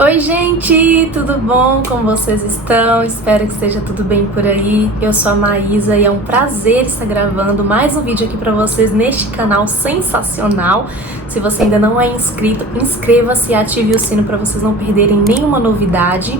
Oi gente, tudo bom? Como vocês estão? Espero que esteja tudo bem por aí. Eu sou a Maísa e é um prazer estar gravando mais um vídeo aqui pra vocês neste canal sensacional. Se você ainda não é inscrito, inscreva-se e ative o sino para vocês não perderem nenhuma novidade.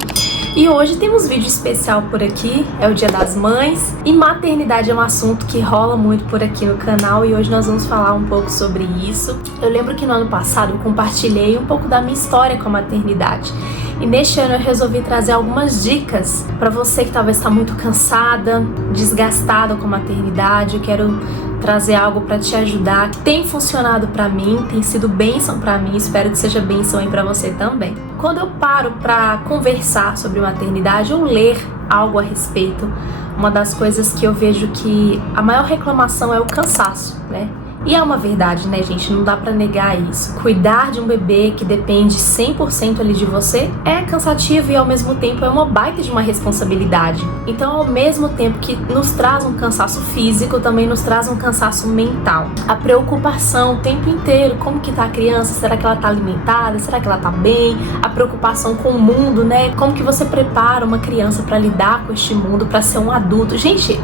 E hoje temos vídeo especial por aqui, é o Dia das Mães, e maternidade é um assunto que rola muito por aqui no canal e hoje nós vamos falar um pouco sobre isso. Eu lembro que no ano passado eu compartilhei um pouco da minha história com a maternidade. E neste ano eu resolvi trazer algumas dicas para você que talvez está muito cansada, desgastada com a maternidade. Eu quero trazer algo para te ajudar, que tem funcionado para mim, tem sido bênção para mim, espero que seja bênção aí para você também. Quando eu paro para conversar sobre maternidade ou ler algo a respeito, uma das coisas que eu vejo que a maior reclamação é o cansaço, né? E é uma verdade, né, gente? Não dá pra negar isso. Cuidar de um bebê que depende 100% ali de você é cansativo e ao mesmo tempo é uma baita de uma responsabilidade. Então, ao mesmo tempo que nos traz um cansaço físico, também nos traz um cansaço mental. A preocupação o tempo inteiro, como que tá a criança? Será que ela tá alimentada? Será que ela tá bem? A preocupação com o mundo, né? Como que você prepara uma criança pra lidar com este mundo, pra ser um adulto? Gente,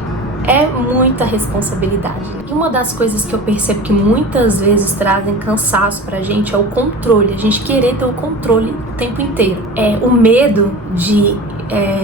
é muita responsabilidade. E uma das coisas que eu percebo que muitas vezes trazem cansaço pra gente é o controle. A gente querer ter o controle o tempo inteiro. É o medo de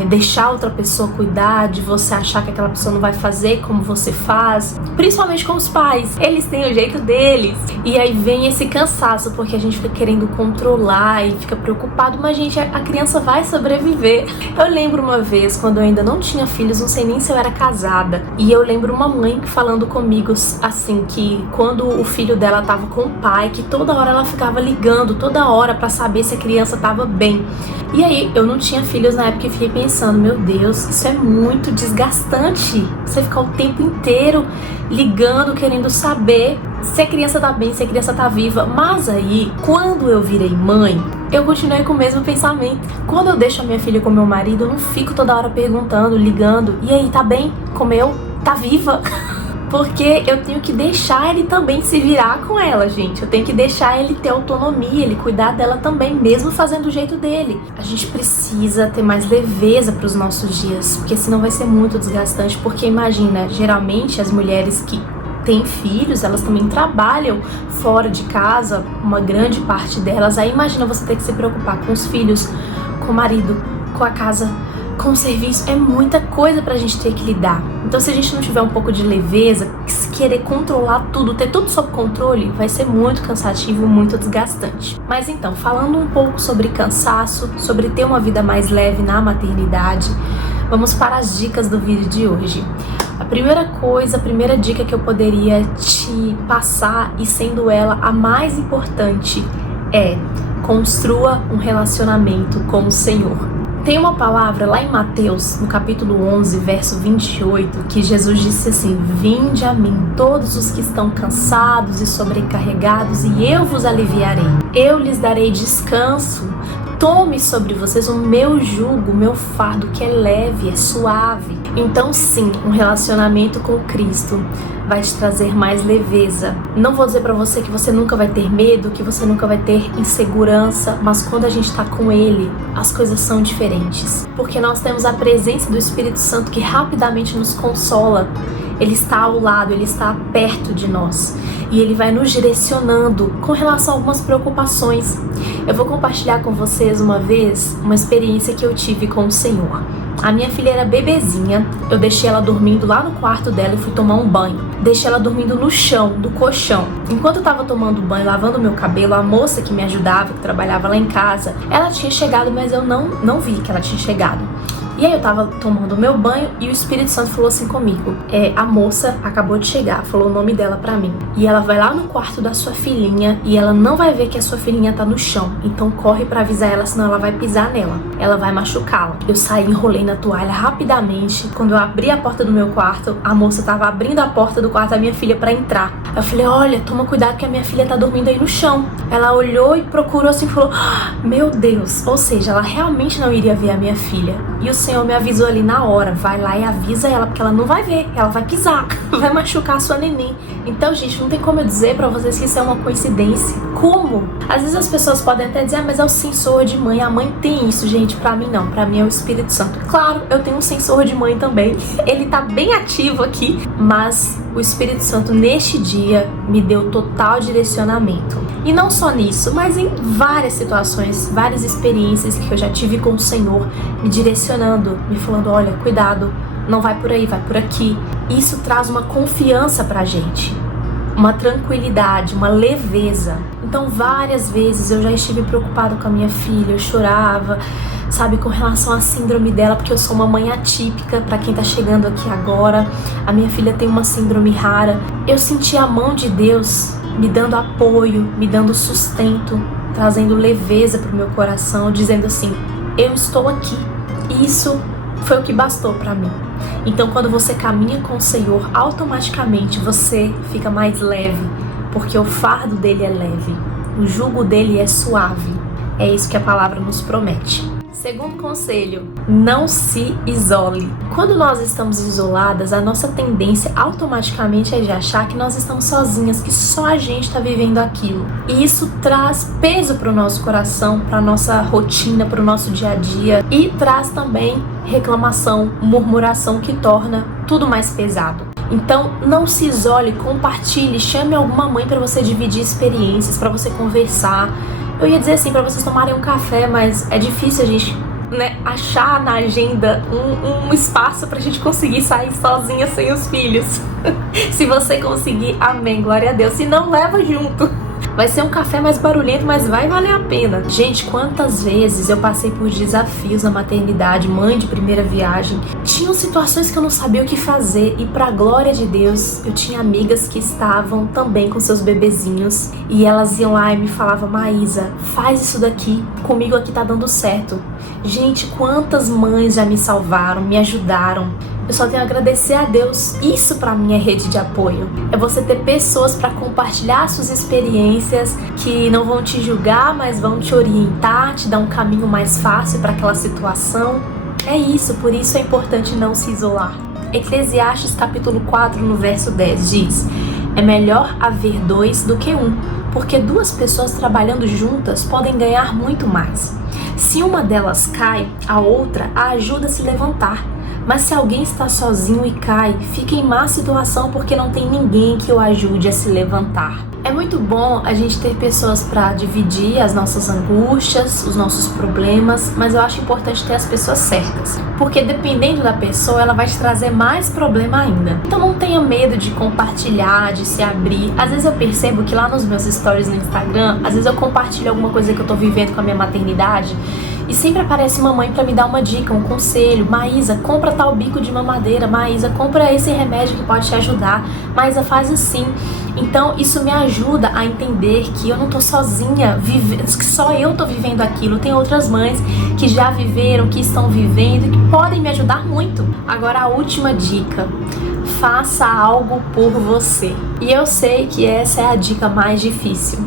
deixar outra pessoa cuidar, de você achar que aquela pessoa não vai fazer como você faz. Principalmente com os pais. Eles têm o jeito deles. E aí vem esse cansaço, porque a gente fica querendo controlar e fica preocupado. Mas, gente, a criança vai sobreviver. Eu lembro uma vez, quando eu ainda não tinha filhos, não sei nem se eu era casada. E eu lembro uma mãe falando comigo, assim, que quando o filho dela tava com o pai, que toda hora ela ficava ligando, toda hora, pra saber se a criança tava bem. E aí, eu não tinha filhos na época e fiquei pensando, meu Deus, isso é muito desgastante. Você ficar o tempo inteiro ligando, querendo saber se a criança tá bem, se a criança tá viva. Mas aí, quando eu virei mãe, eu continuei com o mesmo pensamento. Quando eu deixo a minha filha com meu marido, eu não fico toda hora perguntando, ligando. E aí, tá bem? Comeu? Tá viva? Porque eu tenho que deixar ele também se virar com ela, gente. Eu tenho que deixar ele ter autonomia, ele cuidar dela também, mesmo fazendo do jeito dele. A gente precisa ter mais leveza para os nossos dias, porque senão vai ser muito desgastante. Porque imagina, geralmente as mulheres que têm filhos, elas também trabalham fora de casa, uma grande parte delas. Aí imagina você ter que se preocupar com os filhos, com o marido, com a casa, com o serviço. É muita coisa pra gente ter que lidar. Então, se a gente não tiver um pouco de leveza, se querer controlar tudo, ter tudo sob controle, vai ser muito cansativo, muito desgastante. Mas então, falando um pouco sobre cansaço, sobre ter uma vida mais leve na maternidade, vamos para as dicas do vídeo de hoje. A primeira coisa, a primeira dica que eu poderia te passar, e sendo ela a mais importante, é: construa um relacionamento com o Senhor. Tem uma palavra lá em Mateus, no capítulo 11, verso 28, que Jesus disse assim: "Vinde a mim todos os que estão cansados e sobrecarregados, e eu vos aliviarei. Eu lhes darei descanso. Tome sobre vocês o meu jugo, o meu fardo, que é leve, é suave." Então sim, um relacionamento com Cristo vai te trazer mais leveza. Não vou dizer pra você que você nunca vai ter medo, que você nunca vai ter insegurança, mas quando a gente tá com Ele, as coisas são diferentes. Porque nós temos a presença do Espírito Santo que rapidamente nos consola. Ele está ao lado, Ele está perto de nós. E Ele vai nos direcionando com relação a algumas preocupações. Eu vou compartilhar com vocês uma vez uma experiência que eu tive com o Senhor. A minha filha era bebezinha, eu deixei ela dormindo lá no quarto dela e fui tomar um banho. Deixei ela dormindo no chão, do colchão. Enquanto eu tava tomando banho, lavando meu cabelo, a moça que me ajudava, que trabalhava lá em casa, ela tinha chegado, mas eu não vi que ela tinha chegado. E aí eu tava tomando meu banho e o Espírito Santo falou assim comigo: a moça acabou de chegar, falou o nome dela pra mim. E ela vai lá no quarto da sua filhinha e ela não vai ver que a sua filhinha tá no chão. Então corre pra avisar ela, senão ela vai pisar nela. Ela vai machucá-la. Eu saí, enrolei na toalha rapidamente. Quando eu abri a porta do meu quarto, a moça tava abrindo a porta do quarto da minha filha pra entrar. Eu falei: olha, toma cuidado que a minha filha tá dormindo aí no chão. Ela olhou e procurou assim e falou: meu Deus. Ou seja, ela realmente não iria ver a minha filha. E o Senhor Senhor me avisou ali na hora, vai lá e avisa ela, porque ela não vai ver, ela vai pisar, vai machucar a sua neném. Então, gente, não tem como eu dizer pra vocês que isso é uma coincidência. Como? Às vezes as pessoas podem até dizer, mas é o sensor de mãe, a mãe tem isso, gente. Pra mim não, pra mim é o Espírito Santo. Claro, eu tenho um sensor de mãe também, ele tá bem ativo aqui, mas o Espírito Santo neste dia me deu total direcionamento. E não só nisso, mas em várias situações, várias experiências que eu já tive com o Senhor, me direcionando, me falando, olha, cuidado, não vai por aí, vai por aqui. Isso traz uma confiança pra gente, uma tranquilidade, uma leveza. Então várias vezes eu já estive preocupado com a minha filha, eu chorava, sabe, com relação à síndrome dela, porque eu sou uma mãe atípica, pra quem tá chegando aqui agora, a minha filha tem uma síndrome rara. Eu senti a mão de Deus me dando apoio, me dando sustento, trazendo leveza pro meu coração, dizendo assim, eu estou aqui. E isso foi o que bastou pra mim. Então quando você caminha com o Senhor, automaticamente você fica mais leve, porque o fardo dele é leve, o jugo dele é suave. É isso que a palavra nos promete. Segundo conselho, não se isole. Quando nós estamos isoladas, a nossa tendência automaticamente é de achar que nós estamos sozinhas, que só a gente está vivendo aquilo. E isso traz peso para o nosso coração, para a nossa rotina, para o nosso dia a dia. E traz também reclamação, murmuração, que torna tudo mais pesado. Então, não se isole, compartilhe, chame alguma mãe para você dividir experiências, para você conversar. Eu ia dizer assim, pra vocês tomarem um café, mas é difícil a gente, né, achar na agenda um espaço pra gente conseguir sair sozinha sem os filhos. Se você conseguir, amém, glória a Deus. Se não, leva junto. Vai ser um café mais barulhento, mas vai valer a pena. Gente, quantas vezes eu passei por desafios na maternidade, mãe de primeira viagem. Tinham situações que eu não sabia o que fazer e pra glória de Deus, eu tinha amigas que estavam também com seus bebezinhos e elas iam lá e me falavam, Maísa, faz isso daqui, comigo aqui tá dando certo. Gente, quantas mães já me salvaram, me ajudaram. Eu só tenho a agradecer a Deus. Isso pra mim é rede de apoio. É você ter pessoas pra compartilhar suas experiências, que não vão te julgar, mas vão te orientar, te dar um caminho mais fácil para aquela situação. É isso, por isso é importante não se isolar. Eclesiastes capítulo 4, no verso 10 diz: é melhor haver dois do que um, porque duas pessoas trabalhando juntas podem ganhar muito mais. Se uma delas cai, a outra a ajuda a se levantar. Mas se alguém está sozinho e cai, fica em má situação porque não tem ninguém que o ajude a se levantar. É muito bom a gente ter pessoas para dividir as nossas angústias, os nossos problemas, mas eu acho importante ter as pessoas certas, porque dependendo da pessoa, ela vai te trazer mais problema ainda. Então não tenha medo de compartilhar, de se abrir. Às vezes eu percebo que lá nos meus stories no Instagram, às vezes eu compartilho alguma coisa que eu tô vivendo com a minha maternidade, e sempre aparece uma mãe pra me dar uma dica, um conselho. Maísa, compra tal bico de mamadeira. Maísa, compra esse remédio que pode te ajudar. Maísa, faz assim. Então isso me ajuda a entender que eu não tô sozinha, que só eu tô vivendo aquilo. Tem outras mães que já viveram, que estão vivendo e que podem me ajudar muito. Agora a última dica: faça algo por você. E eu sei que essa é a dica mais difícil,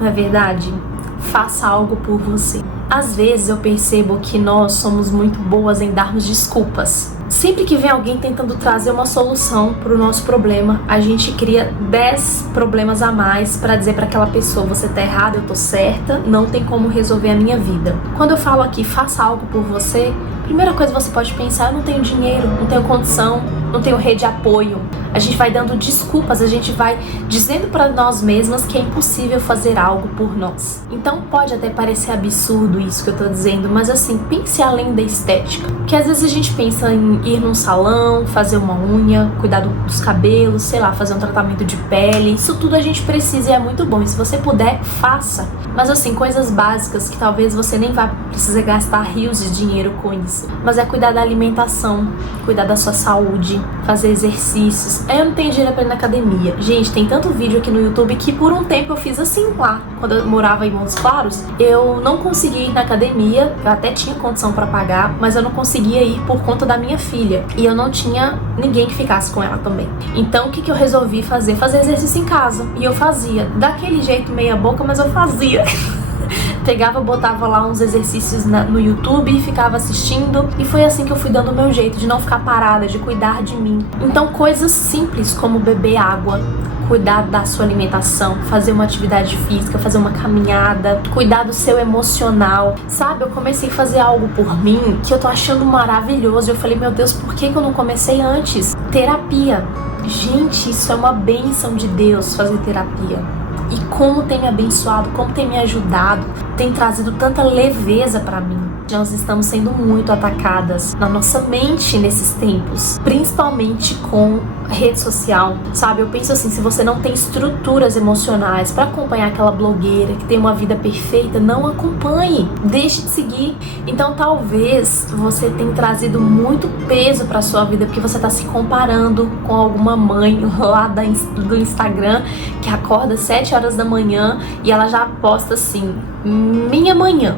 não é verdade? Faça algo por você. Às vezes eu percebo que nós somos muito boas em darmos desculpas. Sempre que vem alguém tentando trazer uma solução para o nosso problema, a gente cria 10 problemas a mais para dizer para aquela pessoa: você tá errada, eu tô certa, não tem como resolver a minha vida. Quando eu falo aqui, faça algo por você, primeira coisa que você pode pensar: eu não tenho dinheiro, não tenho condição, não tenho rede de apoio. A gente vai dando desculpas, a gente vai dizendo para nós mesmas que é impossível fazer algo por nós. Então pode até parecer absurdo isso que eu tô dizendo, mas assim, pense além da estética. Porque às vezes a gente pensa em ir num salão, fazer uma unha, cuidar dos cabelos, sei lá, fazer um tratamento de pele. Isso tudo a gente precisa e é muito bom. E se você puder, faça. Mas assim, coisas básicas que talvez você nem vá precisar gastar rios de dinheiro com isso. Mas é cuidar da alimentação, cuidar da sua saúde, fazer exercícios. Eu não tenho dinheiro pra ir na academia. Gente, tem tanto vídeo aqui no YouTube que por um tempo eu fiz assim lá. Quando eu morava em Montes Claros, eu não conseguia ir na academia. Eu até tinha condição pra pagar, mas eu não conseguia ir por conta da minha filha. E eu não tinha ninguém que ficasse com ela também. Então o que eu resolvi fazer? Fazer exercício em casa. E eu fazia daquele jeito meia boca, mas eu fazia. Pegava, botava lá uns exercícios no YouTube e ficava assistindo. E foi assim que eu fui dando o meu jeito de não ficar parada, de cuidar de mim. Então coisas simples como beber água, cuidar da sua alimentação, fazer uma atividade física, fazer uma caminhada, cuidar do seu emocional, sabe? Eu comecei a fazer algo por mim que eu tô achando maravilhoso. Eu falei, meu Deus, por que eu não comecei antes? Terapia. Gente, isso é uma bênção de Deus, fazer terapia. E como tem me abençoado, como tem me ajudado, tem trazido tanta leveza pra mim. Nós estamos sendo muito atacadas na nossa mente nesses tempos, principalmente com rede social, sabe? Eu penso assim, se você não tem estruturas emocionais pra acompanhar aquela blogueira que tem uma vida perfeita, não acompanhe, deixe de seguir. Então talvez você tenha trazido muito peso pra sua vida porque você tá se comparando com alguma mãe lá do Instagram que acorda 7 horas da manhã e ela já posta assim, minha manhã.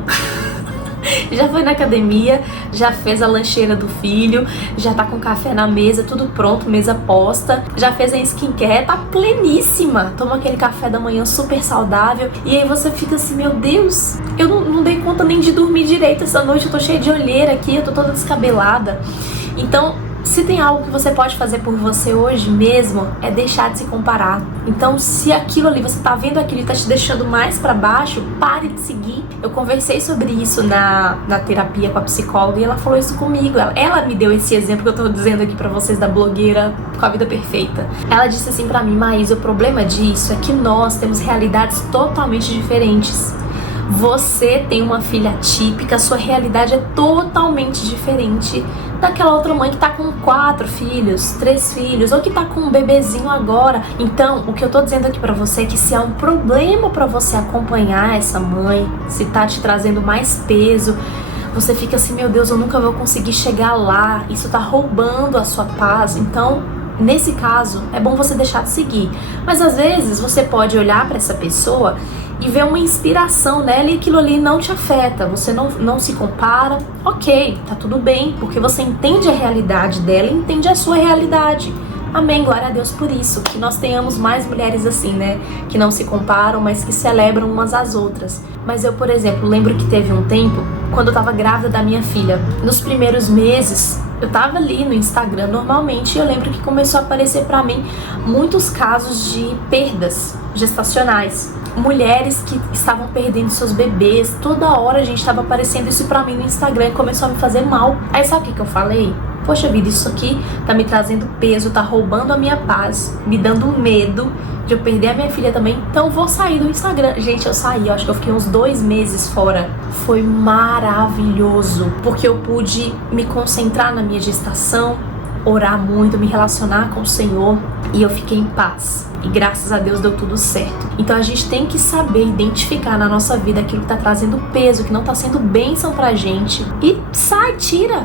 Já foi na academia, já fez a lancheira do filho, já tá com café na mesa, tudo pronto, mesa posta, já fez a skincare, tá pleníssima, toma aquele café da manhã super saudável, e aí você fica assim, meu Deus, eu não dei conta nem de dormir direito essa noite, eu tô cheia de olheira aqui, eu tô toda descabelada. Então, se tem algo que você pode fazer por você hoje mesmo, é deixar de se comparar. Então, se aquilo ali, você tá vendo aquilo e tá te deixando mais pra baixo, pare de seguir. Eu conversei sobre isso na terapia com a psicóloga e ela falou isso comigo. Ela me deu esse exemplo que eu tô dizendo aqui pra vocês da blogueira com a vida perfeita. Ela disse assim pra mim, Maísa, o problema disso é que nós temos realidades totalmente diferentes. Você tem uma filha típica, sua realidade é totalmente diferente daquela outra mãe que tá com 4 filhos, 3 filhos, ou que tá com um bebezinho agora. Então, o que eu tô dizendo aqui pra você é que se há um problema pra você acompanhar essa mãe, se tá te trazendo mais peso, você fica assim, meu Deus, eu nunca vou conseguir chegar lá, isso tá roubando a sua paz. Então, nesse caso, é bom você deixar de seguir. Mas às vezes você pode olhar pra essa pessoa e ver uma inspiração nela e aquilo ali não te afeta, você não se compara, ok, tá tudo bem, porque você entende a realidade dela e entende a sua realidade. Amém, glória a Deus por isso, que nós tenhamos mais mulheres assim, né, que não se comparam, mas que celebram umas às outras. Mas eu, por exemplo, lembro que teve um tempo, quando eu tava grávida da minha filha, nos primeiros meses, eu tava ali no Instagram normalmente e eu lembro que começou a aparecer pra mim muitos casos de perdas gestacionais. Mulheres que estavam perdendo seus bebês, toda hora a gente tava aparecendo isso pra mim no Instagram e começou a me fazer mal. Aí sabe o que eu falei? Poxa vida, isso aqui tá me trazendo peso, tá roubando a minha paz, me dando medo de eu perder a minha filha também, então vou sair do Instagram. Gente, eu saí, eu acho que eu fiquei uns 2 meses fora. Foi maravilhoso, porque eu pude me concentrar na minha gestação, orar muito, me relacionar com o Senhor e eu fiquei em paz. E graças a Deus deu tudo certo. Então a gente tem que saber identificar na nossa vida aquilo que tá trazendo peso, que não tá sendo bênção pra gente. E sai, tira!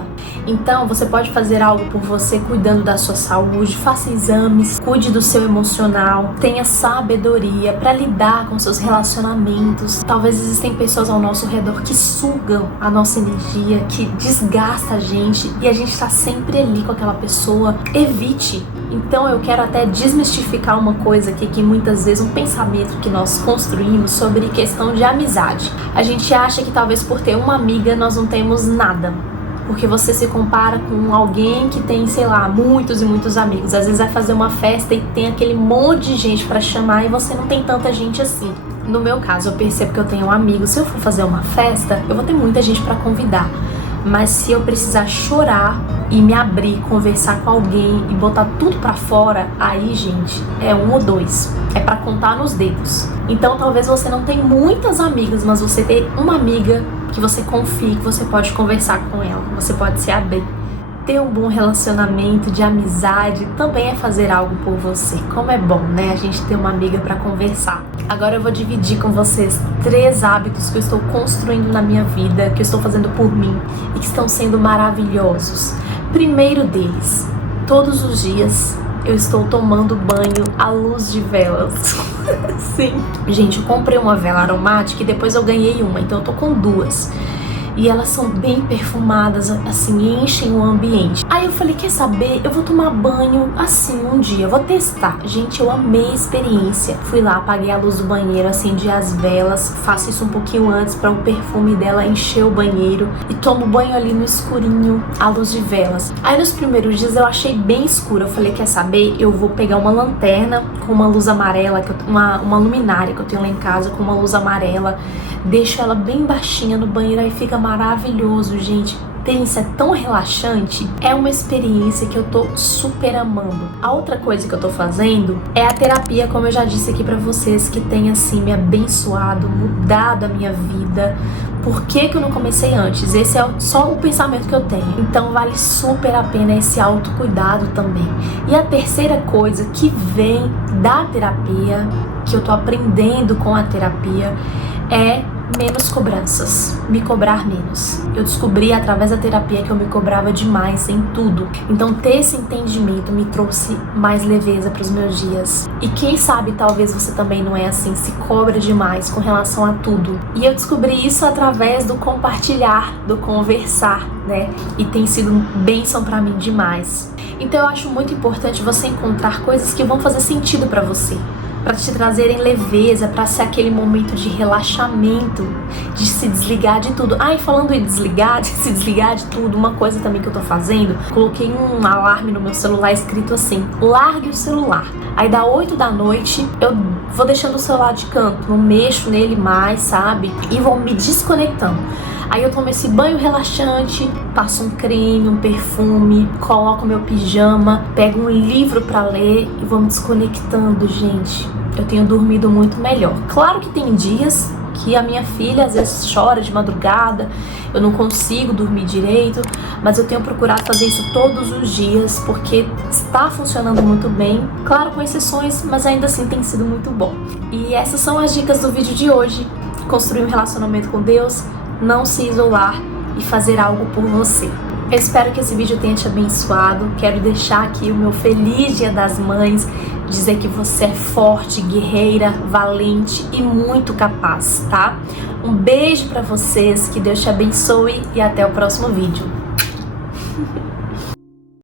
Então você pode fazer algo por você cuidando da sua saúde, faça exames, cuide do seu emocional, tenha sabedoria pra lidar com seus relacionamentos. Talvez existem pessoas ao nosso redor que sugam a nossa energia, que desgasta a gente e a gente tá sempre ali com aquela pessoa. Evite. Então eu quero até desmistificar uma coisa aqui, que muitas vezes um pensamento que nós construímos sobre questão de amizade. A gente acha que talvez por ter uma amiga nós não temos nada, porque você se compara com alguém que tem, sei lá, muitos e muitos amigos. Às vezes vai fazer uma festa e tem aquele monte de gente pra chamar e você não tem tanta gente assim. No meu caso, eu percebo que eu tenho um amigo. Se eu for fazer uma festa, eu vou ter muita gente pra convidar. Mas se eu precisar chorar e me abrir, conversar com alguém e botar tudo pra fora, aí, gente, é 1 ou 2. É pra contar nos dedos. Então, talvez você não tenha muitas amigas, mas você tem uma amiga que você confie, que você pode conversar com ela, você pode se abrir. Ter um bom relacionamento de amizade também é fazer algo por você. Como é bom, né? A gente ter uma amiga pra conversar. Agora eu vou dividir com vocês 3 hábitos que eu estou construindo na minha vida, que eu estou fazendo por mim e que estão sendo maravilhosos. Primeiro deles, todos os dias eu estou tomando banho à luz de velas. Sim. Gente, eu comprei uma vela aromática e depois eu ganhei uma, então eu tô com 2. e elas são bem perfumadas, assim, enchem o ambiente. Aí eu falei, quer saber? Eu vou tomar banho assim um dia, eu vou testar. Gente, eu amei a experiência. Fui lá, apaguei a luz do banheiro, acendi as velas, faço isso um pouquinho antes para o perfume dela encher o banheiro e tomo banho ali no escurinho, à luz de velas. Aí nos primeiros dias eu achei bem escuro. Eu falei, quer saber? Eu vou pegar uma lanterna com uma luz amarela, uma luminária que eu tenho lá em casa com uma luz amarela, deixo ela bem baixinha no banheiro, aí fica maravilhoso, gente. Pensa, é tão relaxante, é uma experiência que eu tô super amando. A outra coisa que eu tô fazendo é a terapia, como eu já disse aqui pra vocês, que tem assim me abençoado, mudado a minha vida. Por que eu não comecei antes? Esse é só o pensamento que eu tenho. Então vale super a pena esse autocuidado também. E a terceira coisa que vem da terapia, que eu tô aprendendo com a terapia, é menos cobranças, me cobrar menos. Eu descobri através da terapia que eu me cobrava demais em tudo. Então ter esse entendimento me trouxe mais leveza para os meus dias. E quem sabe talvez você também não é assim, se cobra demais com relação a tudo. E eu descobri isso através do compartilhar, do conversar, né? E tem sido bênção para mim demais. Então eu acho muito importante você encontrar coisas que vão fazer sentido para você, para te trazerem leveza, para ser aquele momento de relaxamento, de se desligar de tudo. E falando em desligar, de se desligar de tudo, uma coisa também que eu tô fazendo, coloquei um alarme no meu celular escrito assim, largue o celular. Aí dá 8 da noite, eu vou deixando o celular de canto, não mexo nele mais, sabe? E vou me desconectando. Aí eu tomo esse banho relaxante, passo um creme, um perfume, coloco meu pijama, pego um livro pra ler e vou me desconectando, gente. Eu tenho dormido muito melhor. Claro que tem dias que a minha filha às vezes chora de madrugada, eu não consigo dormir direito, mas eu tenho procurado fazer isso todos os dias porque está funcionando muito bem, claro com exceções, mas ainda assim tem sido muito bom. E essas são as dicas do vídeo de hoje. Construir um relacionamento com Deus, não se isolar e fazer algo por você. Eu espero que esse vídeo tenha te abençoado. Quero deixar aqui o meu feliz Dia das Mães, dizer que você é forte, guerreira, valente e muito capaz, tá? Um beijo pra vocês, que Deus te abençoe e até o próximo vídeo.